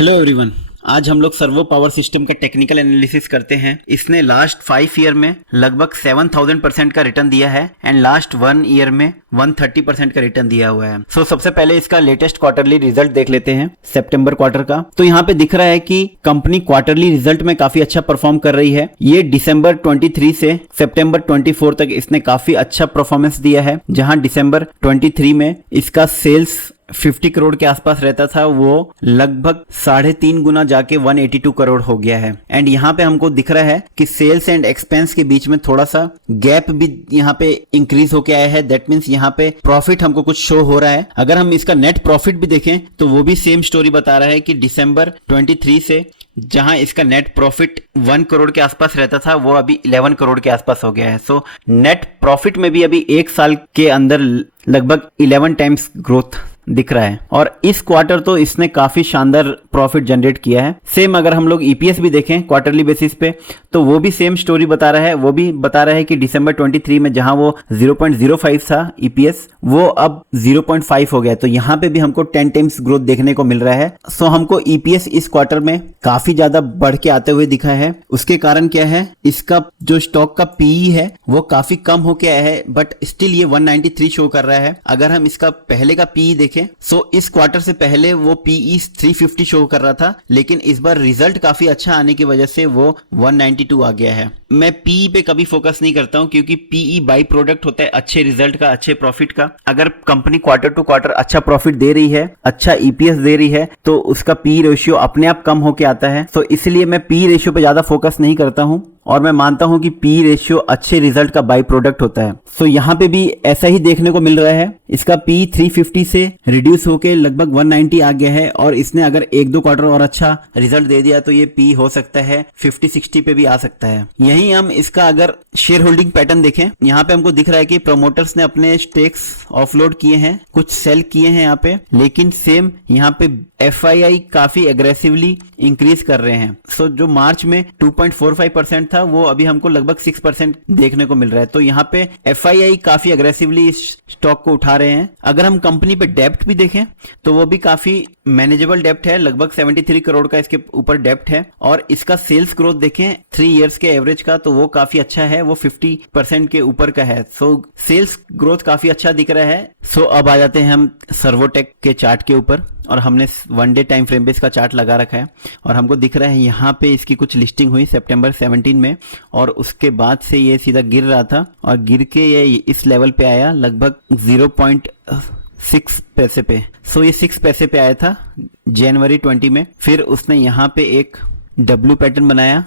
Hello everyone. आज हम लोग सर्वो पावर सिस्टम का टेक्निकल एनालिसिस करते हैं। इसने लास्ट 5 ईयर में लगभग 7000% का रिटर्न दिया है एंड लास्ट 1 ईयर में 130% का रिटर्न दिया हुआ है। सबसे पहले इसका लेटेस्ट क्वार्टरली रिजल्ट देख लेते हैं सितंबर क्वार्टर का। तो यहाँ पे दिख रहा है कि कंपनी क्वार्टरली रिजल्ट में काफी अच्छा परफॉर्म कर रही है। ये दिसंबर 23 से सितंबर 24 तक इसने काफी अच्छा परफॉर्मेंस दिया है। जहां दिसंबर 23 में इसका सेल्स 50 करोड़ के आसपास रहता था, वो लगभग 3.5 गुना जाके 182 करोड़ हो गया है। एंड यहाँ पे हमको दिख रहा है कि सेल्स एंड एक्सपेंस के बीच में थोड़ा सा गैप भी यहाँ पे इंक्रीज होके आया है। दैट मीन्स यहाँ पे प्रॉफिट हमको कुछ शो हो रहा है। अगर हम इसका नेट प्रॉफिट भी देखें तो वो भी सेम स्टोरी बता रहा है कि दिसंबर 23 से जहां इसका नेट प्रॉफिट 1 करोड़ के आसपास रहता था, वो अभी 11 करोड़ के आसपास हो गया है। नेट प्रॉफिट में भी अभी एक साल के अंदर लगभग 11 टाइम्स ग्रोथ दिख रहा है। और इस क्वार्टर तो इसने काफी शानदार प्रॉफिट जनरेट किया है। सेम अगर हम लोग ईपीएस भी देखें क्वार्टरली बेसिस पे, तो वो भी सेम स्टोरी बता रहा है। वो भी बता रहा है कि दिसंबर 23 में जहां वो 0.05 था ईपीएस, वो अब 0.5 हो गया। तो यहाँ पे भी हमको 10 टाइम्स ग्रोथ देखने को मिल रहा है। हमको ईपीएस इस क्वार्टर में काफी ज्यादा बढ़ के आते हुए दिखा है। उसके कारण क्या है, इसका जो स्टॉक का पीई है वो काफी कम होके आया है, बट स्टिल ये 193 शो कर रहा है। अगर हम इसका पहले का पीई देखें, इस क्वार्टर से पहले वो पीई 350 शो कर रहा था, लेकिन इस बार रिजल्ट काफी अच्छा आने की वजह से वो 192 आ गया है। मैं पीई पे कभी फोकस नहीं करता हूं, क्योंकि पीई बाई प्रोडक्ट होता है अच्छे रिजल्ट का, अच्छे प्रॉफिट का। अगर कंपनी क्वार्टर टू क्वार्टर अच्छा प्रॉफिट दे रही है, अच्छा ईपीएस दे रही है, तो उसका पी रेशियो अपने आप कम होके आता है। इसलिए मैं पी रेशियो पे ज्यादा फोकस नहीं करता हूं, और मैं मानता हूं कि पी रेशियो अच्छे रिजल्ट का बाई प्रोडक्ट होता है। यहाँ पे भी ऐसा ही देखने को मिल रहा है। इसका पी 350 से रिड्यूस होके लगभग 190 आ गया है, और इसने अगर 1-2 क्वार्टर और अच्छा रिजल्ट दे दिया तो ये पी हो सकता है 50-60 पे भी आ सकता है। यही हम इसका अगर शेयर होल्डिंग पैटर्न देखें, यहाँ पे हमको दिख रहा है कि प्रमोटर्स ने अपने स्टेक्स ऑफलोड किए हैं, कुछ सेल किए हैं यहाँ पे, लेकिन सेम यहाँ पे एफआईआई काफी एग्रेसिवली इंक्रीज कर रहे हैं। जो मार्च में 2.45% था, वो अभी हमको लगभग 6% देखने को मिल रहा है। तो यहाँ पे एफआईआई काफी एग्रेसिवली इस स्टॉक को उठा रहे हैं। अगर हम कंपनी पे डेप्ट भी देखें तो वो भी काफी मैनेजेबल डेप्ट है, लगभग 73 करोड़ का इसके ऊपर डेप्ट है। और इसका सेल्स ग्रोथ देखें 3 इयर्स के एवरेज का, तो वो काफी अच्छा है, वो 50% के ऊपर का है। सेल्स ग्रोथ काफी अच्छा दिख रहा है। अब आ जाते हैं हम सर्वोटेक के चार्ट के ऊपर, और हमने 1 डे टाइम फ्रेम पे इसका चार्ट लगा रखा है, और हमको दिख रहा है यहाँ पे इसकी कुछ लिस्टिंग हुई सितंबर 17 में, और उसके बाद से ये सीधा गिर रहा था, और गिर के ये इस लेवल पे आया लगभग 0.6 पैसे पे। ये 6 पैसे पे आया था जनवरी 20 में। फिर उसने यहाँ पे एक डब्ल्यू पैटर्न बनाया,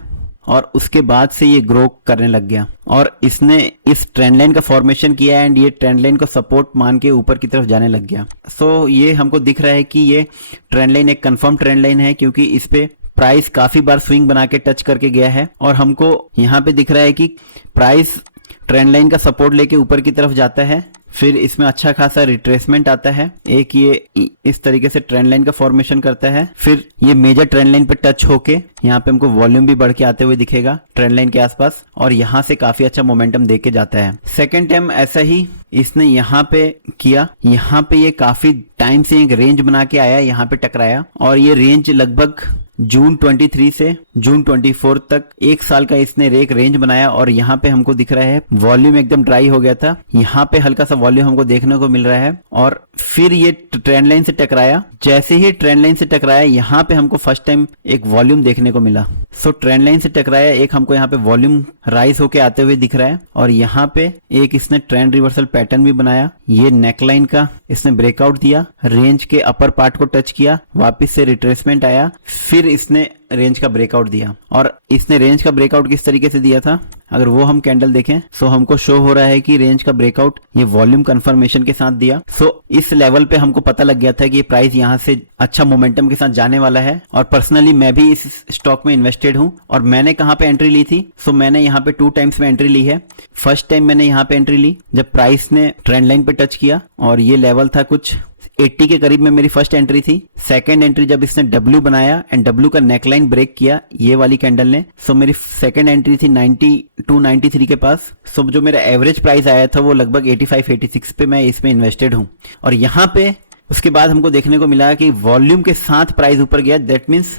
और उसके बाद से ये ग्रो करने लग गया, और इसने इस ट्रेंड लाइन का फॉर्मेशन किया, एंड ये ट्रेंड लाइन को सपोर्ट मान के ऊपर की तरफ जाने लग गया। ये हमको दिख रहा है कि ये ट्रेंड लाइन एक कंफर्म ट्रेंड लाइन है, क्योंकि इस पे प्राइस काफी बार स्विंग बना के टच करके गया है, और हमको यहाँ पे दिख रहा है कि प्राइस ट्रेंड लाइन का सपोर्ट लेके ऊपर की तरफ जाता है, फिर इसमें अच्छा खासा रिट्रेसमेंट आता है, एक ये इस तरीके से ट्रेंड लाइन का फॉर्मेशन करता है, फिर ये मेजर ट्रेंड लाइन पे टच होके यहाँ पे हमको वॉल्यूम भी बढ़ के आते हुए दिखेगा ट्रेंड लाइन के आसपास, और यहाँ से काफी अच्छा मोमेंटम देके जाता है। सेकेंड टाइम ऐसा ही इसने यहाँ पे किया, यहाँ पे ये काफी टाइम से एक रेंज बना के आया, यहाँ पे टकराया, और ये रेंज लगभग जून 23 से जून 24 तक एक साल का इसने एक रेंज बनाया, और यहाँ पे हमको दिख रहा है वॉल्यूम एकदम ड्राई हो गया था, यहाँ पे हल्का सा वॉल्यूम हमको देखने को मिल रहा है, और फिर ये ट्रेंड लाइन से टकराया। जैसे ही ट्रेंड लाइन से टकराया, यहाँ पे हमको फर्स्ट टाइम एक वॉल्यूम देखने को मिला। ट्रेंड लाइन से टकराया, एक हमको यहाँ पे वॉल्यूम राइज होके आते हुए दिख रहा है, और यहाँ पे एक इसने ट्रेंड रिवर्सल पैटर्न भी बनाया। ये नेकलाइन का इसने ब्रेकआउट दिया, रेंज के अपर पार्ट को टच किया, वापस से रिट्रेसमेंट आया, फिर इसने रेंज का ब्रेकआउट दिया। और इसने रेंज का ब्रेकआउट किस तरीके से दिया था, अगर वो हम कैंडल देखें, हमको शो हो रहा है कि रेंज का ब्रेकआउट ये वॉल्यूम कंफर्मेशन के साथ दिया। इस लेवल पे हमको पता लग गया था कि ये प्राइस यहाँ से अच्छा मोमेंटम के साथ जाने वाला है, और पर्सनली मैं भी इस स्टॉक में इन्वेस्टेड हूँ। और मैंने कहाँ पे एंट्री ली थी, मैंने यहाँ पे 2 टाइम्स में एंट्री ली है। फर्स्ट टाइम मैंने यहाँ पे एंट्री ली जब प्राइस ने ट्रेंड लाइन पे टच किया, और ये लेवल था कुछ 80 के करीब में मेरी फर्स्ट एंट्री थी। सेकंड एंट्री जब इसने डब्ल्यू बनाया एंड डब्ल्यू का नेकलाइन ब्रेक किया ये वाली कैंडल ने, मेरी सेकंड एंट्री थी 92-93 के पास। जो मेरा एवरेज प्राइस आया था वो लगभग 85-86 पे मैं इसमें इन्वेस्टेड हूँ। और यहाँ पे उसके बाद हमको देखने को मिला कि वॉल्यूम के साथ प्राइस ऊपर गया। दैट मीन्स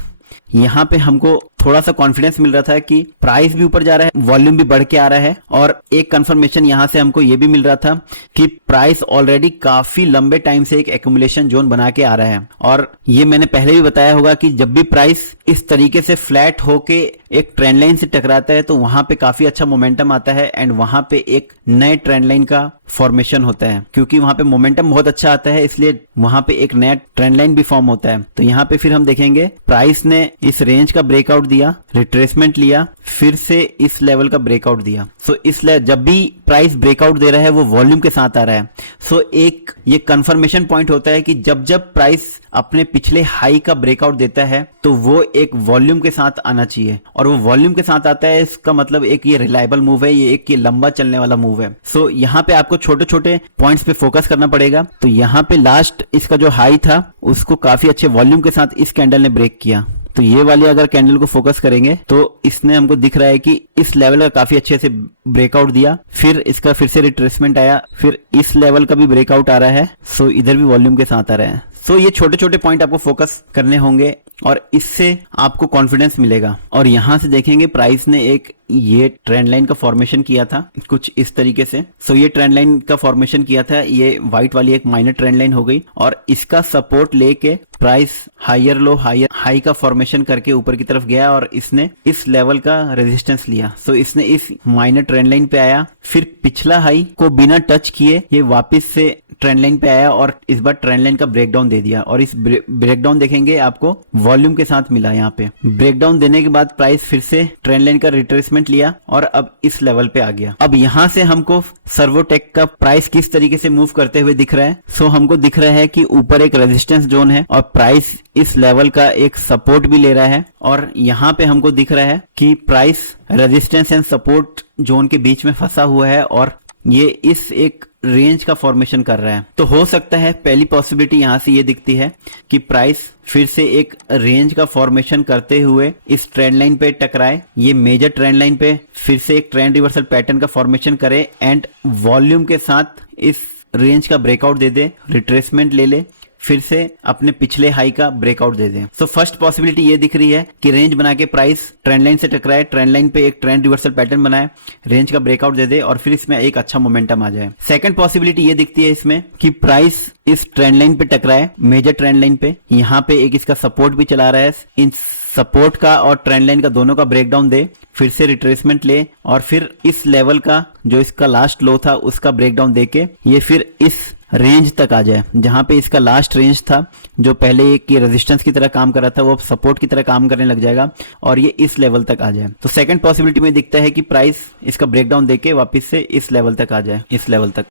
यहाँ पे हमको थोड़ा सा कॉन्फिडेंस मिल रहा था कि प्राइस भी ऊपर जा रहा है, वॉल्यूम भी बढ़ के आ रहा है। और एक कंफर्मेशन यहाँ से हमको ये भी मिल रहा था कि प्राइस ऑलरेडी काफी लंबे टाइम से एक एक्यूमुलेशन जोन बना के आ रहा है। और ये मैंने पहले भी बताया होगा कि जब भी प्राइस इस तरीके से फ्लैट होके एक ट्रेंड लाइन से टकराता है तो वहां पे काफी अच्छा मोमेंटम आता है एंड वहां पे एक नए ट्रेंड लाइन का फॉर्मेशन होता है। क्योंकि वहां पे मोमेंटम बहुत अच्छा आता है इसलिए वहां पे एक नया ट्रेंड लाइन भी फॉर्म होता है। तो यहाँ पे फिर हम देखेंगे प्राइस ने इस रेंज का ब्रेकआउट दिया, रिट्रेसमेंट लिया, फिर से इस लेवल का ब्रेकआउट दिया। सो इसलिए जब भी प्राइस ब्रेकआउट दे रहा है वो वॉल्यूम के साथ आ रहा है। सो एक ये कंफर्मेशन पॉइंट होता है कि जब जब प्राइस अपने पिछले हाई का ब्रेकआउट देता है तो वो एक वॉल्यूम के साथ आना चाहिए। और वो वॉल्यूम के साथ आता है इसका मतलब एक ये रिलायबल मूव है, ये एक ये लंबा चलने वाला मूव है। सो यहाँ पे आपको छोटे छोटे पॉइंट्स पे फोकस करना पड़ेगा। तो यहाँ पे लास्ट इसका जो हाई था उसको काफी अच्छे वॉल्यूम के साथ इस कैंडल ने ब्रेक किया। तो ये वाली अगर कैंडल को फोकस करेंगे तो इसने हमको दिख रहा है कि इस लेवल का काफी अच्छे से ब्रेकआउट दिया, फिर इसका फिर से रिट्रेसमेंट आया, फिर इस लेवल का भी ब्रेकआउट आ रहा है। सो इधर भी वॉल्यूम के साथ आ रहा है। सो ये छोटे छोटे पॉइंट आपको फोकस करने होंगे और इससे आपको कॉन्फिडेंस मिलेगा। और यहां से देखेंगे प्राइस ने एक ये ट्रेंड लाइन का फॉर्मेशन किया था कुछ इस तरीके से। सो ये ट्रेंड लाइन का फॉर्मेशन किया था, ये व्हाइट वाली एक माइनर ट्रेंड लाइन हो गई और इसका सपोर्ट लेके price higher low higher high का फॉर्मेशन करके ऊपर की तरफ गया और इसने इस लेवल का रेजिस्टेंस लिया। सो इसने इस माइनर ट्रेंड लाइन पे आया, फिर पिछला हाई को बिना टच किए ये वापस से ट्रेंड लाइन पे आया और इस बार ट्रेंड लाइन का ब्रेकडाउन दे दिया। और इस ब्रेकडाउन देखेंगे आपको वॉल्यूम के साथ मिला। यहाँ पे ब्रेकडाउन देने के बाद प्राइस फिर से ट्रेंड लाइन का रिट्रेसमेंट लिया और अब इस लेवल पे आ गया। अब यहाँ से हमको सर्वोटेक का प्राइस किस तरीके से मूव करते हुए दिख रहा है। सो हमको दिख रहा है कि ऊपर एक रेजिस्टेंस जोन है और प्राइस इस लेवल का एक सपोर्ट भी ले रहा है। और यहाँ पे हमको दिख रहा है कि price resistance and support zone के बीच में फंसा हुआ है और ये इस एक रेंज का फॉर्मेशन कर रहा है। तो हो सकता है पहली पॉसिबिलिटी यहां से ये दिखती है कि प्राइस फिर से एक रेंज का फॉर्मेशन करते हुए इस ट्रेंड लाइन पे टकराए, ये मेजर ट्रेंड लाइन पे फिर से एक ट्रेंड रिवर्सल पैटर्न का फॉर्मेशन करे एंड वॉल्यूम के साथ इस रेंज का ब्रेकआउट दे दे, रिट्रेसमेंट ले ले, फिर से अपने पिछले हाई का ब्रेकआउट दे दें। सो फर्स्ट पॉसिबिलिटी ये दिख रही है कि रेंज बना के प्राइस ट्रेंड लाइन से टकराए, ट्रेंड लाइन पे एक ट्रेंड रिवर्सल पैटर्न बनाए, रेंज का ब्रेकआउट दे दे और फिर इसमें एक अच्छा मोमेंटम आ जाए। सेकंड पॉसिबिलिटी ये दिखती है इसमें कि प्राइस इस ट्रेंड लाइन पे टकराए, मेजर ट्रेंड लाइन पे, यहाँ पे एक इसका सपोर्ट भी चला रहा है, इन सपोर्ट का और ट्रेंड लाइन का दोनों का ब्रेकडाउन दे, फिर से रिट्रेसमेंट ले और फिर इस लेवल का जो इसका लास्ट लो था उसका ब्रेकडाउन देके ये फिर इस रेंज तक आ जाए जहां पे इसका लास्ट रेंज था, जो पहले एक रेजिस्टेंस की तरह काम कर रहा था वो अब सपोर्ट की तरह काम करने लग जाएगा और ये इस लेवल तक आ जाए। तो सेकंड पॉसिबिलिटी में दिखता है कि प्राइस इसका ब्रेकडाउन देके वापस से इस लेवल तक आ जाए, इस लेवल तक।